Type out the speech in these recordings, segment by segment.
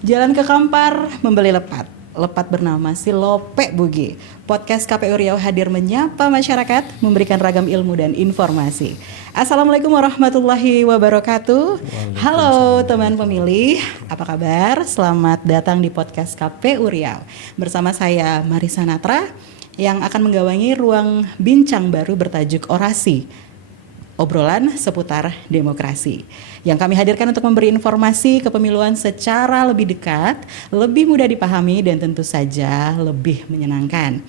Jalan ke Kampar membeli lepat. Lepat bernama si Lope Bugi. Podcast KPU Riau hadir menyapa masyarakat, memberikan ragam ilmu dan informasi. Assalamualaikum warahmatullahi wabarakatuh. Halo teman pemilih, apa kabar? Selamat datang di podcast KPU Riau. Bersama saya Marisa Natra yang akan menggawangi ruang bincang baru bertajuk Orasi. Obrolan seputar demokrasi yang kami hadirkan untuk memberi informasi kepemiluan secara lebih dekat, lebih mudah dipahami dan tentu saja lebih menyenangkan.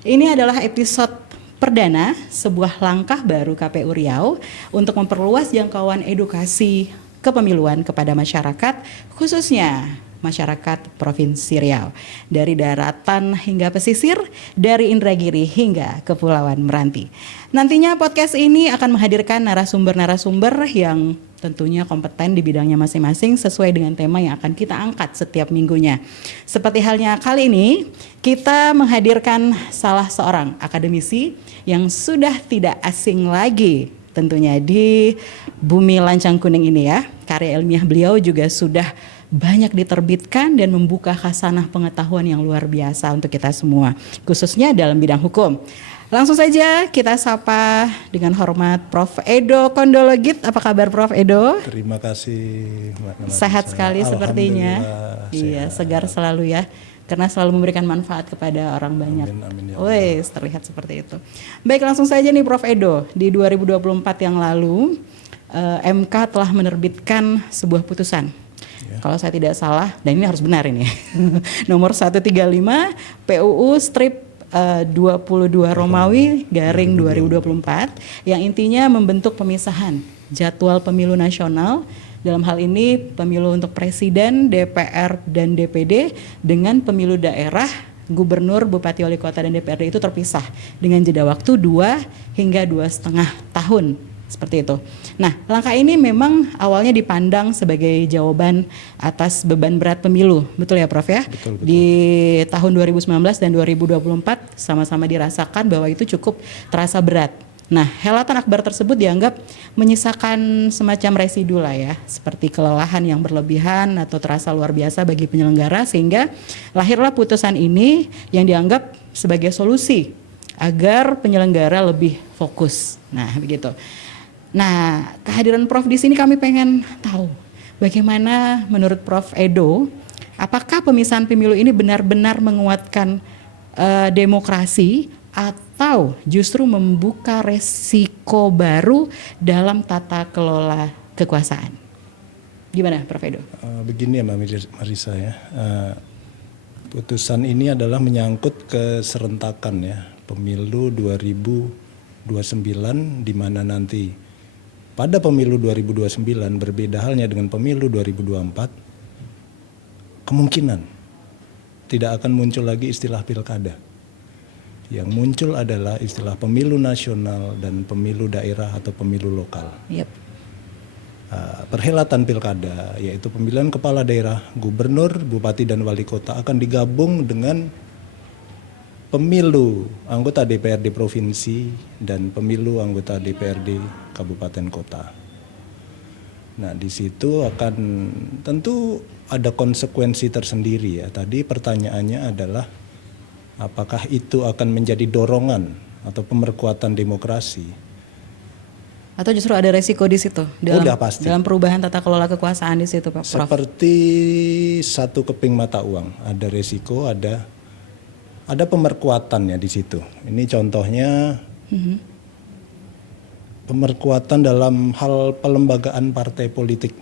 Ini adalah episode perdana sebuah langkah baru KPU Riau untuk memperluas jangkauan edukasi kepemiluan kepada masyarakat, khususnya masyarakat Provinsi Riau, dari daratan hingga pesisir, dari Indragiri hingga Kepulauan Meranti. Nantinya podcast ini akan menghadirkan narasumber-narasumber yang tentunya kompeten di bidangnya masing-masing sesuai dengan tema yang akan kita angkat setiap minggunya. Seperti halnya kali ini, kita menghadirkan salah seorang akademisi yang sudah tidak asing lagi tentunya di bumi lancang kuning ini ya. Karya ilmiah beliau juga sudah banyak diterbitkan dan membuka khasanah pengetahuan yang luar biasa untuk kita semua, khususnya dalam bidang hukum. Langsung saja kita sapa dengan hormat Prof. Edo Kondologit. Apa kabar Prof. Edo? Terima kasih Mbak Marisa. Sehat sekali sepertinya. Iya, segar selalu ya. Karena selalu memberikan manfaat kepada orang banyak. Amin, ya Wes, terlihat seperti itu. Baik, langsung saja nih Prof. Edo. Di 2024 yang lalu, MK telah menerbitkan sebuah putusan. Kalau saya tidak salah, dan ini harus benar ini, nomor 135 PUU strip 22 Romawi garing 2024 yang intinya membentuk pemisahan jadwal pemilu nasional, dalam hal ini pemilu untuk presiden, DPR, dan DPD dengan pemilu daerah, gubernur, bupati, wali kota, dan DPRD itu terpisah dengan jeda waktu 2 hingga 2,5 tahun. Seperti itu. Nah, langkah ini memang awalnya dipandang sebagai jawaban atas beban berat pemilu. Betul ya Prof ya? Betul. Di tahun 2019 dan 2024 sama-sama dirasakan bahwa itu cukup terasa berat. Nah, helatan akbar tersebut dianggap menyisakan semacam residu lah ya, seperti kelelahan yang berlebihan atau terasa luar biasa bagi penyelenggara, sehingga lahirlah putusan ini yang dianggap sebagai solusi agar penyelenggara lebih fokus. Nah, begitu. Nah, kehadiran Prof di sini kami pengen tahu bagaimana menurut Prof Edo, apakah pemisahan pemilu ini benar-benar menguatkan demokrasi atau justru membuka resiko baru dalam tata kelola kekuasaan? Gimana Prof Edo? Begini ya Mbak Marisa ya, putusan ini adalah menyangkut keserentakan ya pemilu 2029, di mana nanti pada pemilu 2029 berbeda halnya dengan pemilu 2024, kemungkinan tidak akan muncul lagi istilah pilkada. Yang muncul adalah istilah pemilu nasional dan pemilu daerah atau pemilu lokal. Yep. Perhelatan pilkada yaitu pemilihan kepala daerah, gubernur, bupati, dan wali kota akan digabung dengan pemilu anggota DPRD provinsi dan pemilu anggota DPRD kabupaten kota. Nah, di situ akan tentu ada konsekuensi tersendiri ya. Tadi pertanyaannya adalah apakah itu akan menjadi dorongan atau pemerkuatan demokrasi? Atau justru ada resiko di situ Pasti. dalam perubahan tata kelola kekuasaan di situ Pak Prof? Seperti satu keping mata uang, ada resiko, ada pemerkuatan ya di situ. Ini contohnya pemerkuatan dalam hal pelembagaan partai politik.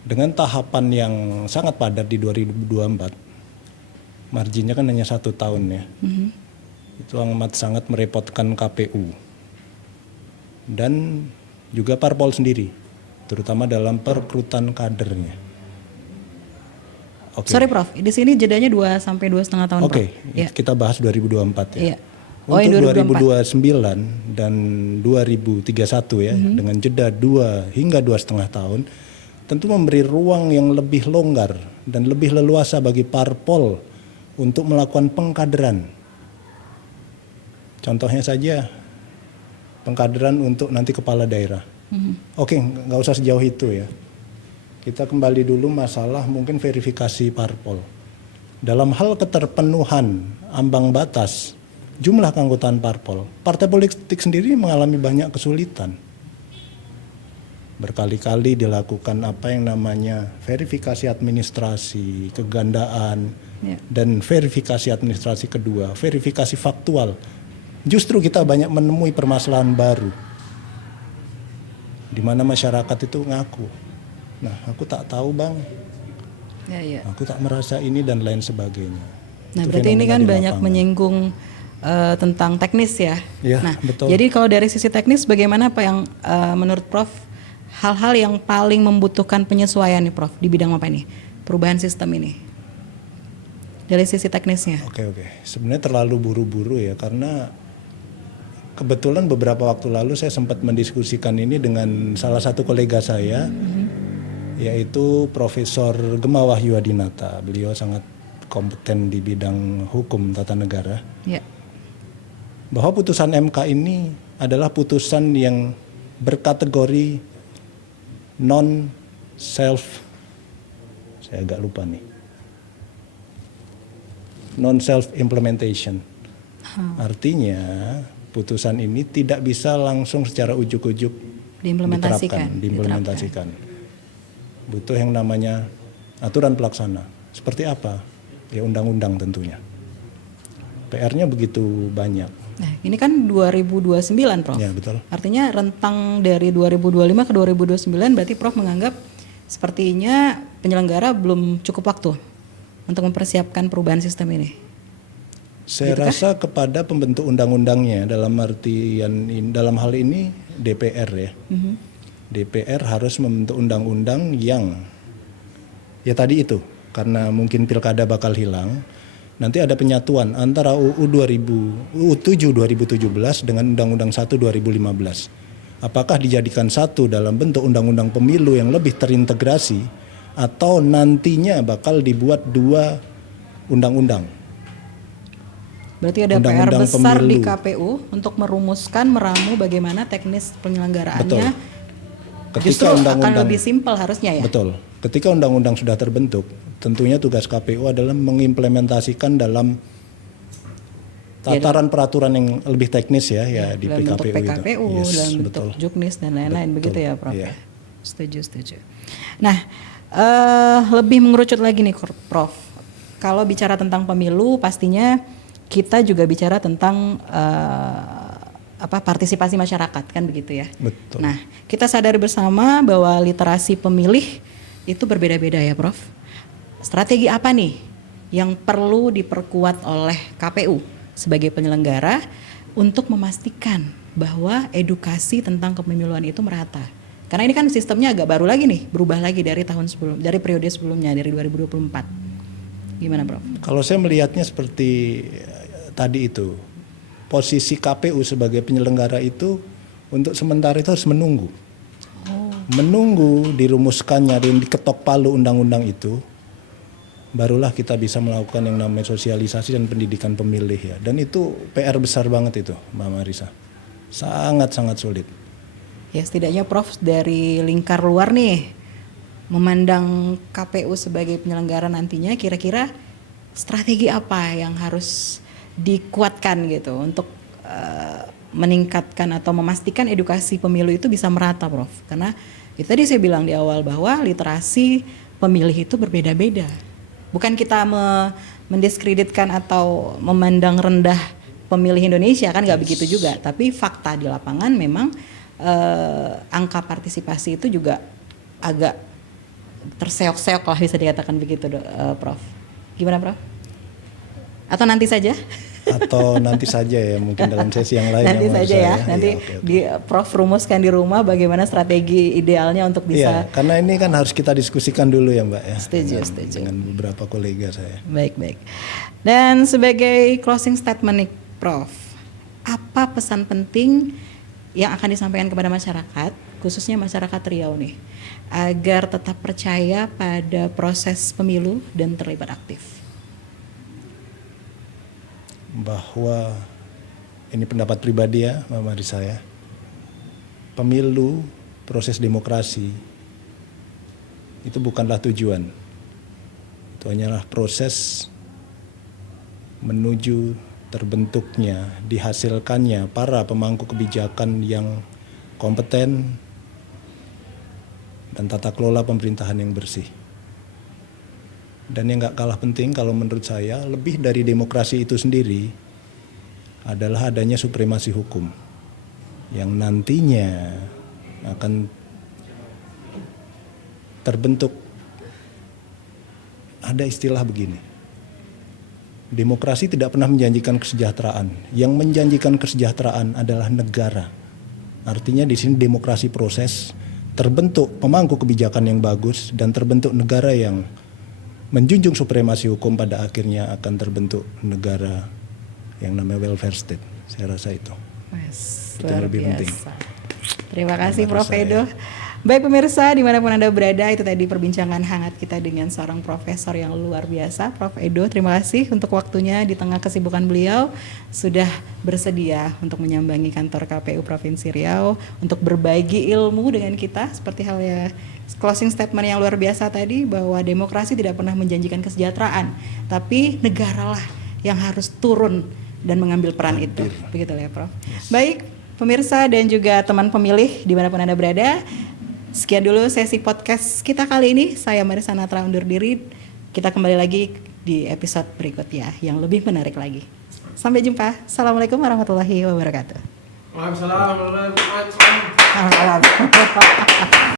Dengan tahapan yang sangat padat di 2024, marginnya kan hanya 1 tahun ya. Itu amat sangat merepotkan KPU. Dan juga parpol sendiri, terutama dalam perekrutan kadernya. Sorry Prof, di sini jedanya 2 sampai 2,5 tahun. Oke, ya. kita bahas 2024 ya. Iya. Untuk 2029 dan 2031 ya, dengan jeda 2 hingga 2,5 tahun, tentu memberi ruang yang lebih longgar dan lebih leluasa bagi parpol untuk melakukan pengkaderan. Contohnya saja pengkaderan untuk nanti kepala daerah. Oke, nggak usah sejauh itu ya. Kita kembali dulu masalah mungkin verifikasi parpol. Dalam hal keterpenuhan ambang batas jumlah keanggotaan parpol, partai politik sendiri mengalami banyak kesulitan. Berkali-kali dilakukan apa yang namanya verifikasi administrasi, kegandaan, dan verifikasi administrasi kedua, verifikasi faktual. Justru kita banyak menemui permasalahan baru, di mana masyarakat itu ngaku, nah aku tak tahu bang, aku tak merasa ini dan lain sebagainya. Nah Itu berarti ini fenomena kan di banyak lapangan. menyinggung tentang teknis ya. Ya, Nah betul. jadi kalau dari sisi teknis bagaimana Pak yang menurut Prof hal-hal yang paling membutuhkan penyesuaian nih Prof di bidang apa ini perubahan sistem ini dari sisi teknisnya? Oke. Sebenarnya terlalu buru-buru ya, karena kebetulan beberapa waktu lalu saya sempat mendiskusikan ini dengan salah satu kolega saya, yaitu Profesor Gema Wahyuadinata. Beliau sangat kompeten di bidang hukum tata negara. Ya. Bahwa putusan MK ini adalah putusan yang berkategori non self, saya agak lupa nih, non self implementation. Artinya putusan ini tidak bisa langsung secara ujuk-ujuk diimplementasikan. Butuh yang namanya aturan pelaksana. Seperti apa? Ya undang-undang tentunya. PR-nya begitu banyak. Nah, ini kan 2029 Prof. Ya, betul. Artinya rentang dari 2025 ke 2029 berarti Prof menganggap sepertinya penyelenggara belum cukup waktu untuk mempersiapkan perubahan sistem ini. Saya rasa kepada pembentuk undang-undangnya, dalam hal ini DPR ya. DPR harus membentuk undang-undang yang ya tadi itu, karena mungkin pilkada bakal hilang. Nanti ada penyatuan antara UU 7 2017 dengan Undang-Undang 1 2015. Apakah dijadikan satu dalam bentuk undang-undang pemilu yang lebih terintegrasi atau nantinya bakal dibuat dua undang-undang? Berarti ada Undang-undang PR besar di pemilu. KPU untuk merumuskan, meramu bagaimana teknis penyelenggaraannya. Betul. Justru akan lebih simpel harusnya ya. Betul. Ketika undang-undang sudah terbentuk, tentunya tugas KPU adalah mengimplementasikan dalam tataran peraturan yang lebih teknis ya di dalam bentuk PKPU, PKPU, itu. Yes, dalam bentuk betul. Juknis dan lain-lain, begitu ya Prof. Iya. Setuju. Nah, lebih mengerucut lagi nih Prof. Kalau bicara tentang pemilu, pastinya kita juga bicara tentang partisipasi masyarakat, kan begitu ya. Betul. Nah, kita sadari bersama bahwa literasi pemilih itu berbeda-beda ya Prof. Strategi apa nih yang perlu diperkuat oleh KPU sebagai penyelenggara untuk memastikan bahwa edukasi tentang kepemiluan itu merata? Karena ini kan sistemnya agak baru lagi nih, berubah lagi dari periode sebelumnya, dari 2024. Gimana Prof? Kalau saya melihatnya seperti tadi itu, posisi KPU sebagai penyelenggara itu untuk sementara itu harus menunggu. Menunggu dirumuskannya dan diketok palu undang-undang itu, barulah kita bisa melakukan yang namanya sosialisasi dan pendidikan pemilih ya. Dan itu PR besar banget itu, Mbak Marisa. Sangat-sangat sulit. Ya setidaknya Prof dari lingkar luar nih, memandang KPU sebagai penyelenggara nantinya, kira-kira strategi apa yang harus dikuatkan gitu untuk meningkatkan atau memastikan edukasi pemilu itu bisa merata Prof. Karena itu tadi saya bilang di awal bahwa literasi pemilih itu berbeda-beda. Bukan kita mendiskreditkan atau memandang rendah pemilih Indonesia, kan nggak begitu juga. Tapi fakta di lapangan memang angka partisipasi itu juga agak terseok-seok lah, bisa dikatakan begitu Prof. Gimana Prof? Atau nanti saja? Atau nanti saja ya, mungkin dalam sesi yang lain. Nanti saja ya, nanti ya, okay. Prof rumuskan di rumah bagaimana strategi idealnya untuk bisa. Iya, karena ini kan harus kita diskusikan dulu ya Mbak ya. Setuju. Dengan beberapa kolega saya. Baik. Dan sebagai closing statement nih Prof, apa pesan penting yang akan disampaikan kepada masyarakat, khususnya masyarakat Riau nih, agar tetap percaya pada proses pemilu dan terlibat aktif? Bahwa ini pendapat pribadi ya Mbak Marisa ya, pemilu, proses demokrasi Itu bukanlah tujuan. Itu hanyalah proses menuju terbentuknya, dihasilkannya para pemangku kebijakan yang kompeten dan tata kelola pemerintahan yang bersih. Dan yang gak kalah penting kalau menurut saya, lebih dari demokrasi itu sendiri adalah adanya supremasi hukum yang nantinya akan terbentuk. Ada istilah begini, demokrasi tidak pernah menjanjikan kesejahteraan. Yang menjanjikan kesejahteraan adalah negara. Artinya di sini demokrasi proses, terbentuk pemangku kebijakan yang bagus dan terbentuk negara yang menjunjung supremasi hukum, pada akhirnya akan terbentuk negara yang namanya welfare state. Saya rasa itu. Itu yang lebih penting. Terima kasih Prof. Edo. Baik pemirsa, dimanapun Anda berada, itu tadi perbincangan hangat kita dengan seorang profesor yang luar biasa, Prof. Edo. Terima kasih untuk waktunya di tengah kesibukan beliau, sudah bersedia untuk menyambangi kantor KPU Provinsi Riau, untuk berbagi ilmu dengan kita, seperti halnya closing statement yang luar biasa tadi, bahwa demokrasi tidak pernah menjanjikan kesejahteraan, tapi negaralah yang harus turun dan mengambil peran itu. Begitu ya Prof. Baik pemirsa dan juga teman pemilih dimanapun Anda berada, sekian dulu sesi podcast kita kali ini. Saya Marissa Natra undur diri. Kita kembali lagi di episode berikutnya yang lebih menarik lagi. Sampai jumpa. Assalamualaikum warahmatullahi wabarakatuh. Waalaikumsalam warahmatullahi wabarakatuh.